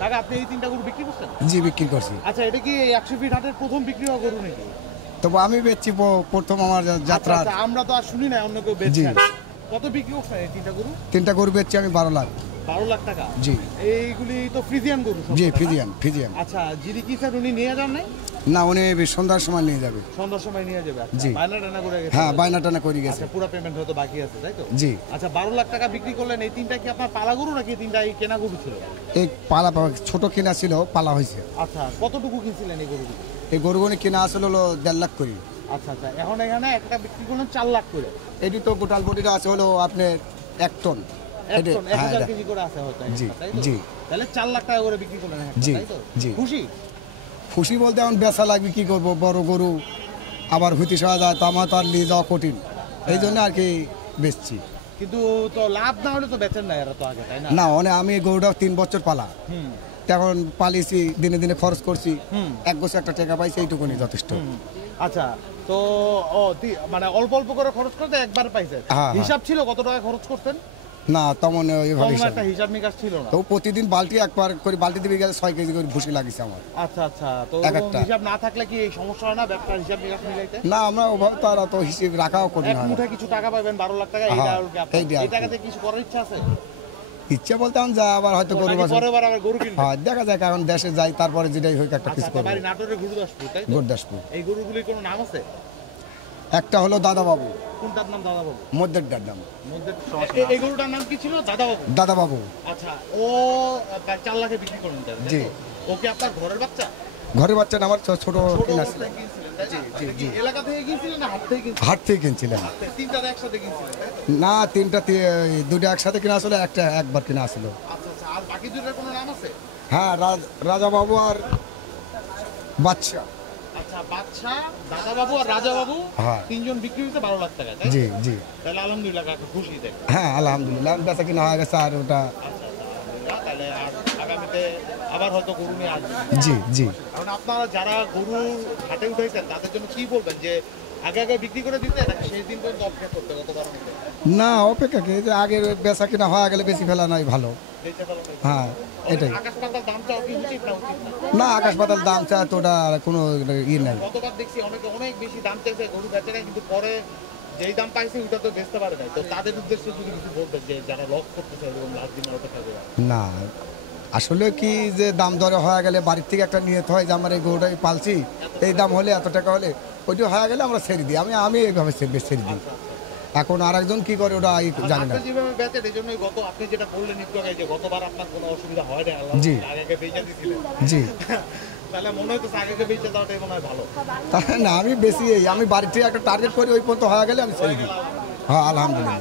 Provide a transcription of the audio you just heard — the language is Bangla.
কাকা আপনি এই তিনটা গরু বিক্রি করছেন? জি বিক্রি করছি। আচ্ছা এটা কি 100 ফিট হাটের প্রথম বিক্রি হওয়া গরু নাকি? তবে আমি বেচছি প্রথম আমার যাত্রা। আচ্ছা, আমরা তো আর শুনি না অন্য কেউ বেচছেন। কত বিক্রি করছেন এই তিনটা গরু? তিনটা গরু বেচছি আমি 12 লাখ। 12 লাখ টাকা? জি। এইগুলি তো ফ্রিজিয়ান গরু? জি ফ্রিজিয়ান। আচ্ছা যিনি কি স্যার উনি নিয়ে যান নাই? না উনি সন্ধ্যার সময় নিয়ে যাবে। সন্ধ্যার সময় নিয়ে যাবে? জি। বায়না টানা করে গেছে? হ্যাঁ বায়না টানা করে গেছে। আচ্ছা পুরো পেমেন্ট হয়তো বাকি আছে তাই তো? জি। আচ্ছা 12 লাখ টাকা বিক্রি করলেন, এই তিনটা কি আপনার পালা গরু নাকি তিনটা এই কেনা গরু ছিল? এই পালা ছোট কিনা ছিল, পালা হয়েছে। আচ্ছা কতটুকু কিনছিলেন এই গরুগুলো? এই গরুগুলো কিনা আসলে হলো 1.5 লাখ করে। আচ্ছা এখন এখানে একটা বিক্রি করলেন 4 লাখ করে। এটি তো গোটাল বডিটা আছে হলো আপনার 1 টন। 1000 কেজি করে আছে হয়তো। জি। তাহলে 4 লাখ টাকা করে বিক্রি করলেন তাই তো? খুশি? খুশি বলতে এখন বেচা লাগবে, কি করবো, বড় গরু আবার হইতে সহা যায়, তো আমার তো আর নিয়ে যাওয়া কঠিন, এই জন্য আর কি বেচছি। কিন্তু তো লাভ না হলে তো বেচেন না এরা তো আগে, তাই না? না আমি গরুটা 3 বছর পালা, তখন পালিয়েছি, দিনে দিনে খরচ করছি, 1 বছর একটা টাকা পাইছি, এইটুকুনি যথেষ্ট। আচ্ছা তো মানে অল্প অল্প করে খরচ করতে একবার পাইছে? হিসাব ছিল কত টাকা খরচ করতেন? না তেমন ওইভাবে হিসাব নিকাশ ছিল না। তো প্রতিদিন বালতি একবার করে বালতি দিবে গেলে 6 কেজি করে ভুসি লাগিছে আমার। আচ্ছা তো হিসাব না থাকলে কি এই সমস্যা হয় না ব্যবসার হিসাব নিকাশ মিলাইতে? না আমরা ওভাবে তো আর অত হিসাব রাখাও করি না। এক মুঠা কিছু টাকা পাবেন 12 লাখ টাকা, এই টাকাতে কিছু করার ইচ্ছা আছে? ইচ্ছা বলতে আমি যা আবার হয়তো গরু কিনবো। হ্যাঁ দেখা যাক, এখন দেশে যাই তারপরে যেটাই হোক একটা কিছু করব। নাটোরের গুরুদাসপুর তাই তো? গুরুদাসপুর। এই গরুগুলির কোনো নাম আছে? একটা হলো দাদাবাবু। কোনটার নাম দাদাবাবু? মধ্যেরটার নাম। এই গরুটার নাম কি ছিল? দাদাবাবু। আচ্ছা ও 4 লাখে বিক্রি করলেন? জি। ওকে আপনার ঘরের বাচ্চা? ঘরের বাচ্চা না, আমার ছোট কিনা ছিল। জি। এলাকা থেকে কিনছিলেন না হাট থেকে কিনছিলেন? হাট থেকে কিনছিলাম। তিনটা একসাথে কিনছিলেন? না দুটো একসাথে কিনা আসলে, একটা একবার কিনা আসলো। আচ্ছা আর বাকি দুটোর কোনো নাম আছে? হ্যাঁ রাজাবাবু আর বাচ্চা। আচ্ছা বাচ্চা, দাদাবাবু আর রাজাবাবু, তিনজন বিক্রি হয়েছে 12 লাখ টাকা। জি। তাহলে আলহামদুলিল্লাহ কাকা খুশি? হ্যাঁ আলহামদুলিল্লাহ বেচা কিনা হয়ে গেছে, আর ওটা তাহলে আর আগামীতে আবার হয়তো গরু নিয়ে আসবেন? জি। কারণ আপনারা যারা গরু হাটে উঠাইছেন তাদের জন্য কি বলবেন, যে আগে বিক্রি করে দিতে নাকি সেই দিন পর্যন্ত অপেক্ষা করতে? না অপেক্ষা কি, যে আগে বেচা কিনা হয়ে গেলে বেশি ফেলা নাই ভালো। হ্যাঁ এটাই। আকাশ পাতাল দাম চাও কি উচিত না? না আকাশ পাতাল দাম চা তো ওটা কোনো নাই। গতবার দেখছি অনেক বেশি দাম চাইছে গরু বেচে না, কিন্তু পরে যেই দাম পাইছে ওটা তো বেচতে পারে না। তো তাদের উদ্দেশ্যে যদি কিছু বলবেন যে যারা লস করতেছে এরকম লাভ দিনের অপেক্ষা করে? না আসলে কি, যে দাম দরে হয়ে গেলে বাড়ির থেকে একটা নিয়ত হয় যে আমার এই গরুটাই পালছি, এই দাম হলে এত টাকা হলে, ওইটা হয়ে গেলে আমরা ছেড়ে দিই। আমি এইভাবে ছেড়ে দিই। এখন আর একজন কি করে ওটা জানি না। যেভাবে বেচেন এই জন্যই আপনি যেটা বললেন একটু আগে, যে গতবার আপনার কোনো অসুবিধা হয় না, আল্লাহ আগে বেচে দিয়েছিলেন। জি। তাহলে মনে হতো আগে বেচে দেওয়াটাই মনে হয় ভালো। না আমি বেশি আমি বাড়ির থেকে একটা টার্গেট করি, ওই পর্যন্ত হয়ে গেলে আমি ছেড়ে দিই। হ্যাঁ আলহামদুলিল্লাহ।